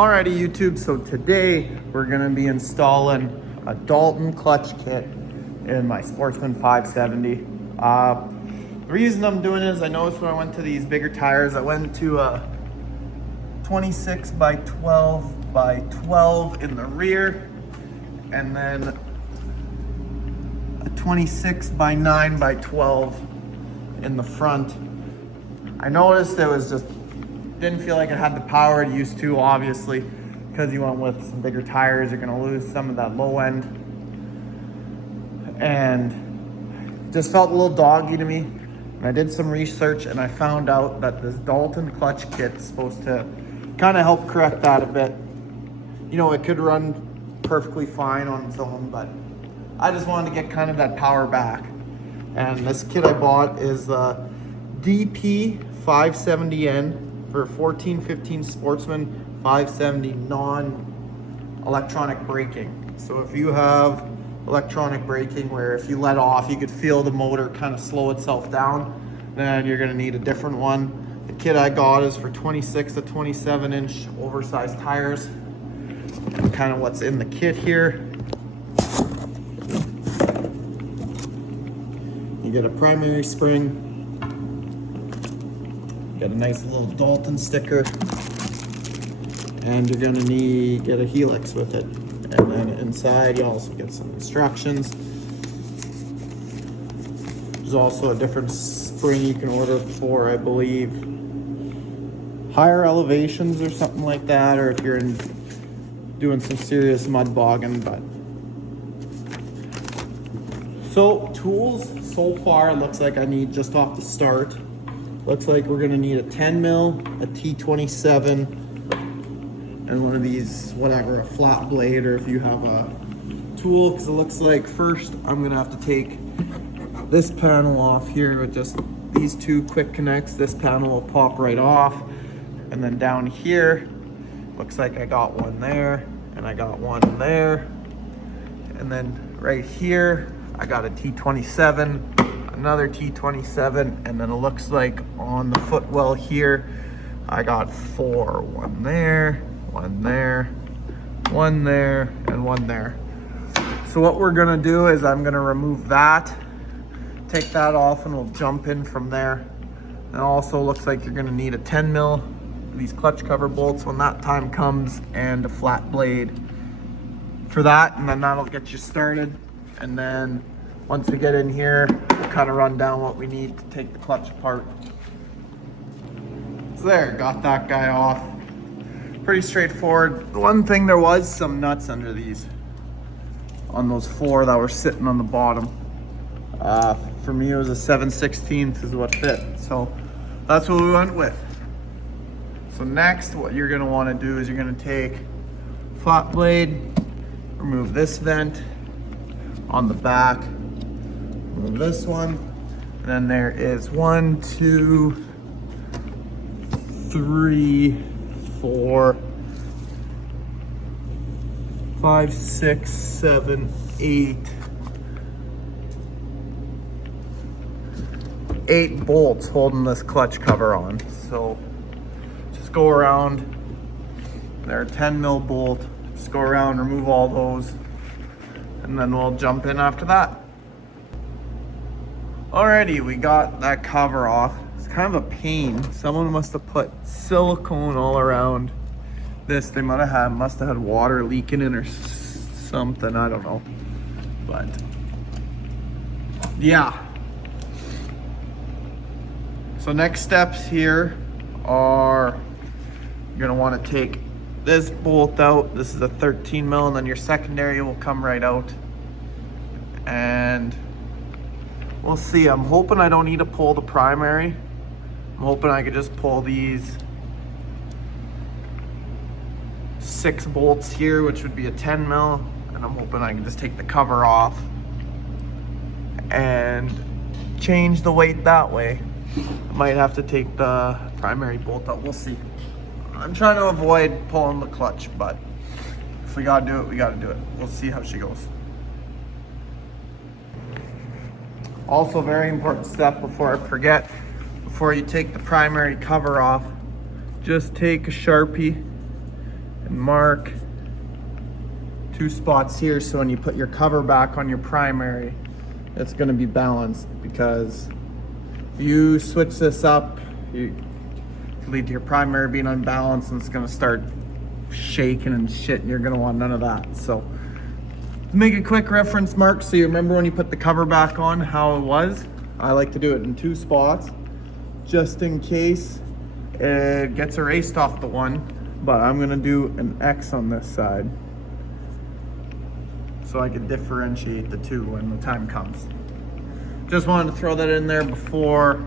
Alrighty YouTube, so today we're gonna be installing a Dalton clutch kit in my Sportsman 570. The reason I'm doing it is I noticed when I went to these bigger tires, I went to a 26 by 12 by 12 in the rear, and then a 26 by 9 by 12 in the front. I noticed it was just didn't feel like it had the power it used to, obviously, because you went with some bigger tires, you're gonna lose some of that low end. And just felt a little doggy to me. And I did some research and I found out that this Dalton clutch kit is supposed to kind of help correct that a bit. You know, it could run perfectly fine on its own, but I just wanted to get kind of that power back. And this kit I bought is the DP 570N for 1415 Sportsman 570 non-electronic braking. So if you have electronic braking where if you let off you could feel the motor kind of slow itself down, then you're going to need a different one. The kit I got is for 26 to 27 inch oversized tires. And kind of what's in the kit here: you get a primary spring, got a nice little Dalton sticker, and you're gonna get a helix with it. And then inside you also get some instructions. There's also a different spring you can order for, I believe, higher elevations or something like that, or if you're doing some serious mud bogging. But so tools so far, it looks like I need just off the start. Looks like we're gonna need a 10 mil, a T27, and one of these, whatever, a flat blade, or if you have a tool, because it looks like first I'm gonna have to take this panel off here with just these two quick connects. This panel will pop right off, and then down here, looks like I got one there, and I got one there, and then right here, I got a T27, another T27, and then it looks like on the footwell here I got four. One there, one there, one there, and one there. So what we're gonna do is I'm gonna remove that, take that off, and we'll jump in from there. And also looks like you're gonna need a 10 mil, these clutch cover bolts when that time comes, and a flat blade for that, and then that'll get you started. And then once we get in here, we'll kind of run down what we need to take the clutch apart. So there, got that guy off. Pretty straightforward. The one thing, there was some nuts under these, on those four that were sitting on the bottom. For me, it was a 7/16 is what fit. So that's what we went with. So next, what you're gonna wanna do is you're gonna take flat blade, remove this vent on the back, remove this one, and then there is 1, 2, 3, 4, 5, 6, 7, 8 bolts holding this clutch cover on. So just go around, they're a 10 mil bolt, just go around, remove all those, and then we'll jump in after that. Alrighty, we got that cover off. It's kind of a pain. Someone must have put silicone all around this. They must have had water leaking in or something, I don't know. But yeah. So next steps here are, you're gonna wanna take this bolt out. This is a 13 mil, and then your secondary will come right out. And we'll see. I'm hoping I don't need to pull the primary. I'm hoping I could just pull these 6 bolts here, which would be a 10 mil. And I'm hoping I can just take the cover off and change the weight that way. I might have to take the primary bolt out. We'll see. I'm trying to avoid pulling the clutch, but if we gotta do it, we gotta do it. We'll see how she goes. Also, very important step before I forget, before you take the primary cover off, just take a Sharpie and mark 2 spots here, so when you put your cover back on your primary, it's going to be balanced, because if you switch this up, you can lead to your primary being unbalanced and it's going to start shaking and shit, and you're going to want none of that. So make a quick reference mark so you remember when you put the cover back on how it was. I like to do it in 2 spots just in case it gets erased off the one, but I'm going to do an X on this side so I can differentiate the two when the time comes. Just wanted to throw that in there before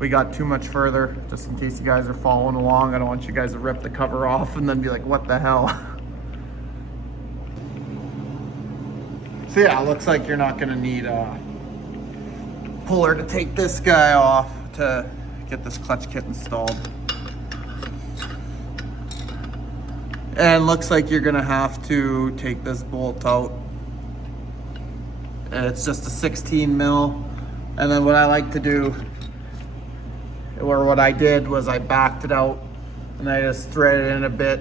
we got too much further, just in case you guys are following along. I don't want you guys to rip the cover off and then be like, what the hell? So yeah, it looks like you're not gonna need a puller to take this guy off to get this clutch kit installed. And looks like you're gonna have to take this bolt out. It's just a 16 mil. And then what I like to do, or what I did, was I backed it out and I just threaded in a bit.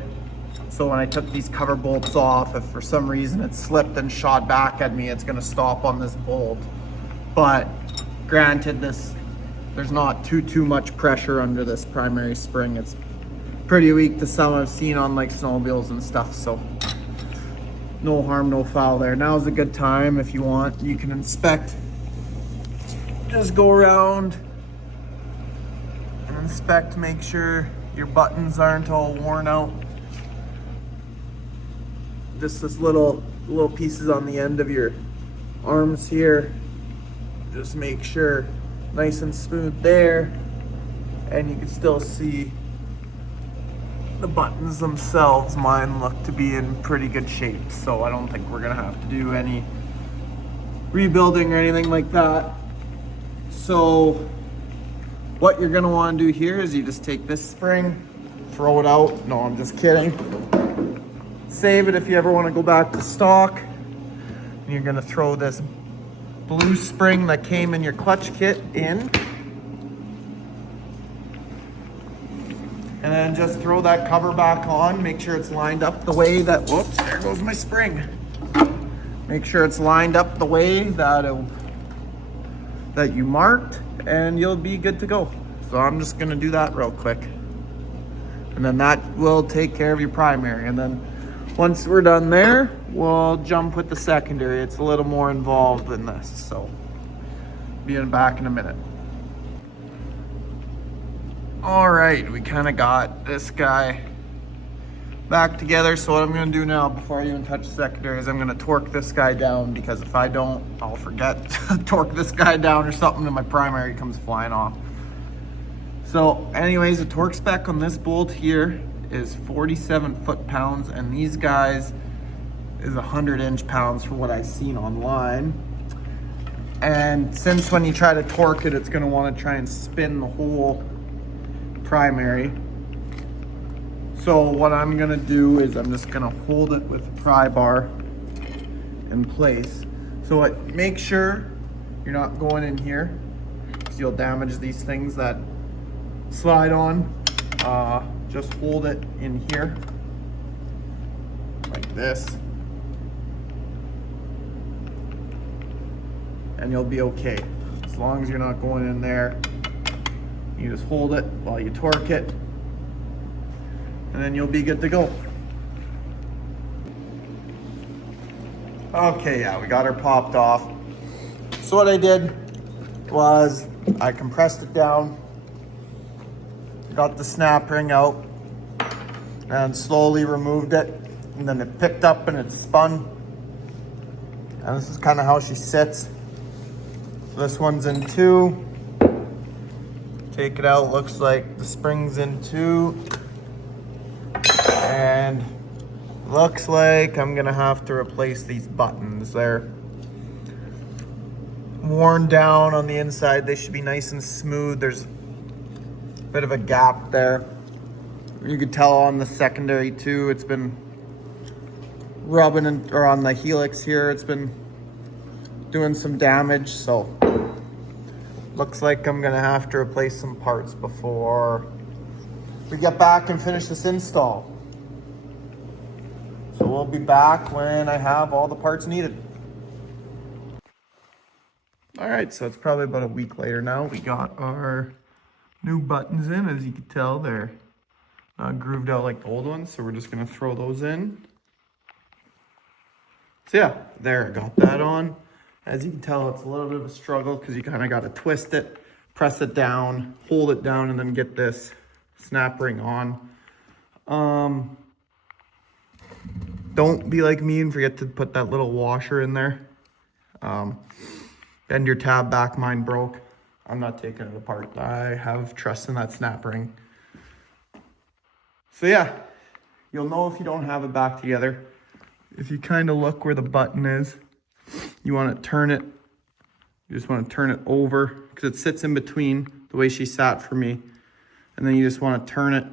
So when I took these cover bolts off, if for some reason it slipped and shot back at me, it's gonna stop on this bolt. But granted, there's not too much pressure under this primary spring. It's pretty weak to some I've seen on like snowmobiles and stuff, so no harm, no foul there. Now's a good time. If you want, you can inspect. Just go around and inspect, make sure your buttons aren't all worn out. Just this little pieces on the end of your arms here. Just make sure nice and smooth there, and you can still see the buttons themselves. Mine look to be in pretty good shape, so I don't think we're gonna have to do any rebuilding or anything like that. So what you're gonna want to do here is you just take this spring, throw it out. No, I'm just kidding. Save it if you ever want to go back to stock. And you're gonna throw this blue spring that came in your clutch kit in. And then just throw that cover back on. Make sure it's lined up the way that, whoops, there goes my spring. Make sure it's lined up the way that you marked, and you'll be good to go. So I'm just gonna do that real quick. And then that will take care of your primary. And then once we're done there, we'll jump with the secondary. It's a little more involved than this, so be back in a minute. All right, we kind of got this guy back together. So what I'm gonna do now, before I even touch the secondary, is I'm gonna torque this guy down, because if I don't, I'll forget to torque this guy down or something and my primary comes flying off. So anyways, the torque spec on this bolt here is 47 foot-pounds, and these guys is 100 inch-pounds for what I've seen online. And since when you try to torque it, it's gonna wanna try and spin the whole primary. So what I'm gonna do is I'm just gonna hold it with a pry bar in place. So make sure you're not going in here, because you'll damage these things that slide on. Just hold it in here like this, and you'll be okay. As long as you're not going in there, you just hold it while you torque it, and then you'll be good to go. Okay, yeah, we got her popped off. So what I did was I compressed it down, got the snap ring out, and slowly removed it, and then it picked up and it spun. And this is kind of how she sits. This one's in 2. Take it out, looks like the spring's in 2. And looks like I'm gonna have to replace these buttons. They're worn down on the inside. They should be nice and smooth. There's a bit of a gap there. You could tell on the secondary too, it's been rubbing or on the helix here, it's been doing some damage. So looks like I'm gonna have to replace some parts before we get back and finish this install. So we'll be back when I have all the parts needed. All right, so it's probably about a week later now. We got our new buttons in. As you can tell, they're not grooved out like the old ones, so we're just gonna throw those in. So yeah, there, I got that on. As you can tell, it's a little bit of a struggle because you kind of got to twist it, press it down, hold it down, and then get this snap ring on. Don't be like me and forget to put that little washer in there. Bend your tab back, mine broke. I'm not taking it apart. I have trust in that snap ring. So yeah, you'll know if you don't have it back together. If you kind of look where the button is, you want to turn it. You just want to turn it over because it sits in between the way she sat for me. And then you just want to turn it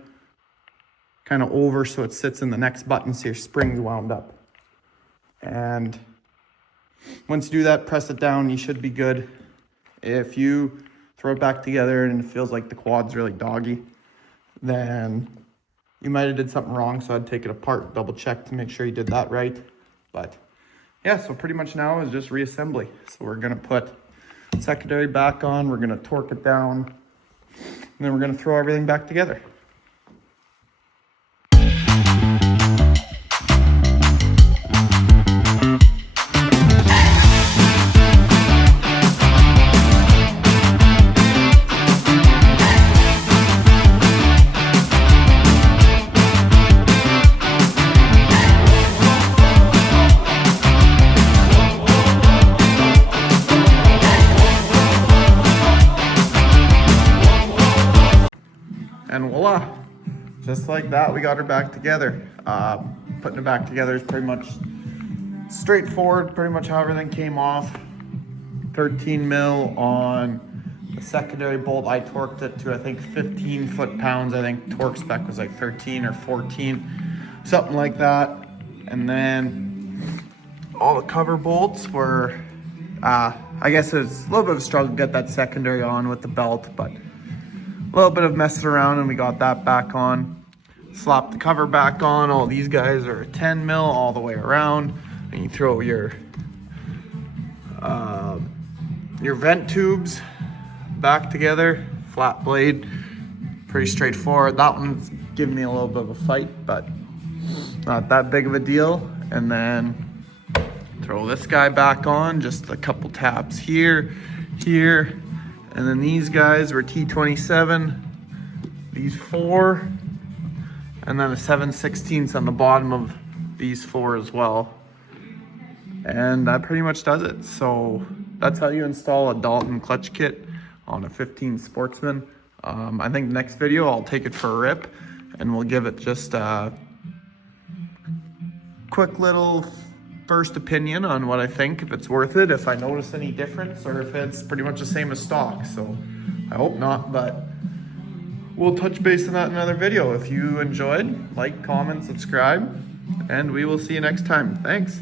kind of over so it sits in the next button so your spring's wound up. And once you do that, press it down, you should be good. If you throw it back together and it feels like the quad's really doggy, then you might have did something wrong, so I'd take it apart, double check to make sure you did that right. But yeah, so pretty much now is just reassembly. So we're gonna put secondary back on, we're gonna torque it down, and then we're gonna throw everything back together. And voila, just like that, we got her back together. Putting it back together is pretty much straightforward, pretty much how everything came off. 13 mil on the secondary bolt. I torqued it to, I think, 15 foot-pounds. I think torque spec was like 13 or 14, something like that. And then all the cover bolts were, I guess it's a little bit of a struggle to get that secondary on with the belt, but a little bit of messing around and we got that back on. Slap the cover back on. All these guys are 10 mil all the way around. And you throw your vent tubes back together, flat blade, pretty straightforward. That one's giving me a little bit of a fight, but not that big of a deal. And then throw this guy back on, just a couple taps here, here. And then these guys were T27, these four, and then a 7/16 on the bottom of these four as well. And that pretty much does it. So that's how you install a Dalton clutch kit on a 15 Sportsman. I think next video I'll take it for a rip and we'll give it just a quick little first opinion on what I think, if it's worth it, if I notice any difference, or if it's pretty much the same as stock. So I hope not, but we'll touch base on that in another video. If you enjoyed, like, comment, subscribe, and we will see you next time. Thanks.